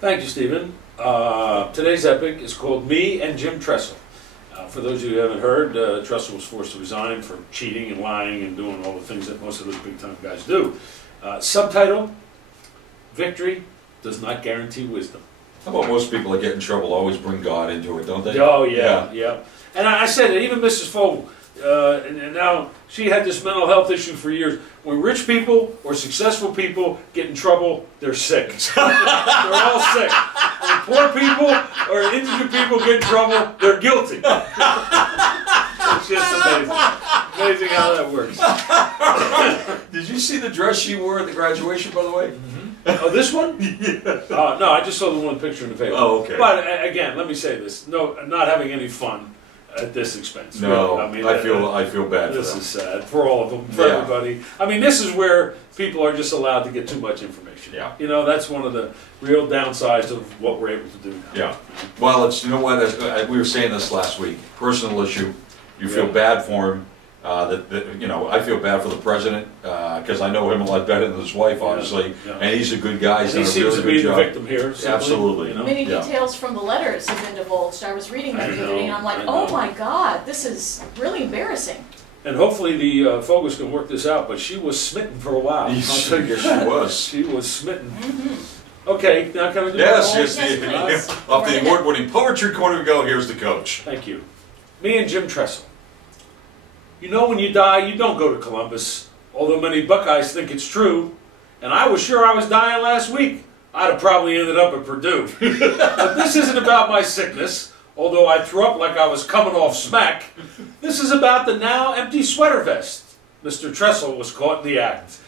Thank you, Stephen. Today's epic is called Me and Jim Tressel. For those of you who haven't heard, Tressel was forced to resign for cheating and lying and doing all the things that most of those big-time guys do. Subtitle, Victory Does Not Guarantee Wisdom. How about most people that get in trouble always bring God into it, don't they? Oh, yeah. And I said it, even Mrs. Fogel, and now she had this mental health issue for years. When rich people or successful people get in trouble, they're sick. They're all sick. When poor people or indigent people get in trouble, they're guilty. It's just amazing. Amazing how that works. Did you see the dress she wore at the graduation, by the way? Oh, this one? Yeah. No, I just saw the one picture in the paper. Oh, okay. But again, let me say this: no, not having any fun at this expense. No, really. I mean, I feel bad. This for them. is sad for all of them, for everybody. I mean, this is where people are just allowed to get too much information. Yeah. You know, that's one of the real downsides of what we're able to do now. Yeah. Well, it's, you know what? We were saying this last week. Personal issue. You feel bad for him. You know, I feel bad for the president because I know him a lot better than his wife, obviously, and he's a good guy. He's and he seems to be the victim here. Simply, absolutely. You know? Many details from the letters have been divulged. I was reading them the other day, and I'm like, oh my God, this is really embarrassing. And hopefully the Fogels can work this out. But she was smitten for a while. Yes, she was. She was smitten. Okay, now can I do yes, Yes, off the award-winning Poetry Corner we go. Here's the coach. Thank you. Me and Jim Tressel. You know, when you die, you don't go to Columbus, although many Buckeyes think it's true. And I was sure I was dying last week. I'd have probably ended up at Purdue. But this isn't about my sickness, although I threw up like I was coming off smack. This is about the now empty sweater vest. Mr. Tressel was caught in the act.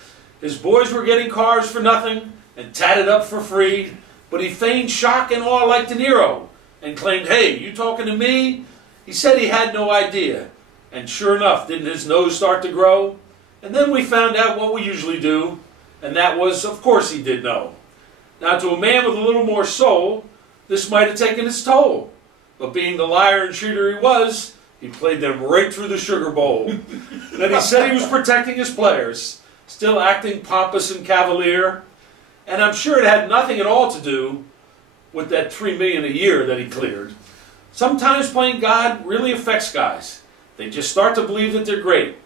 His boys were getting cars for nothing and tatted up for free, but he feigned shock and awe like De Niro and claimed, "Hey, you talking to me?" He said he had no idea. And sure enough, didn't his nose start to grow? And then we found out what we usually do, and that was, of course, he did know. Now, to a man with a little more soul, this might have taken its toll. But being the liar and cheater he was, he played them right through the sugar bowl. Then he said he was protecting his players, still acting pompous and cavalier. And I'm sure it had nothing at all to do with that $3 million a year that he cleared. Sometimes playing God really affects guys. They just start to believe that they're great.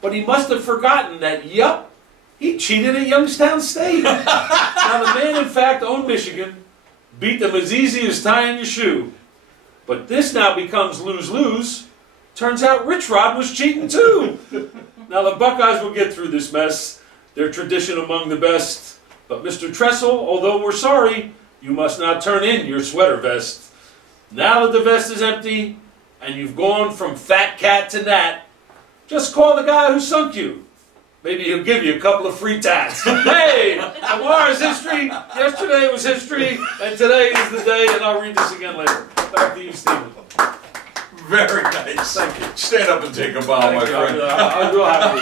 But he must have forgotten that, yup, he cheated at Youngstown State. Now, the man, in fact, owned Michigan, beat them as easy as tying your shoe. But this now becomes lose-lose. Turns out Rich Rod was cheating too. Now, the Buckeyes will get through this mess. Their tradition among the best. But Mr. Tressel, although we're sorry, you must now turn in your sweater vest. Now that the vest is empty, and you've gone from fat cat to nat, just call the guy who sunk you. Maybe he'll give you a couple of free tats. Hey, tomorrow's history, yesterday was history, and today is the day, and I'll read this again later. Back to you, Stephen. Very nice. Thank you. Stand up and take a bow, my friend. I'm real happy.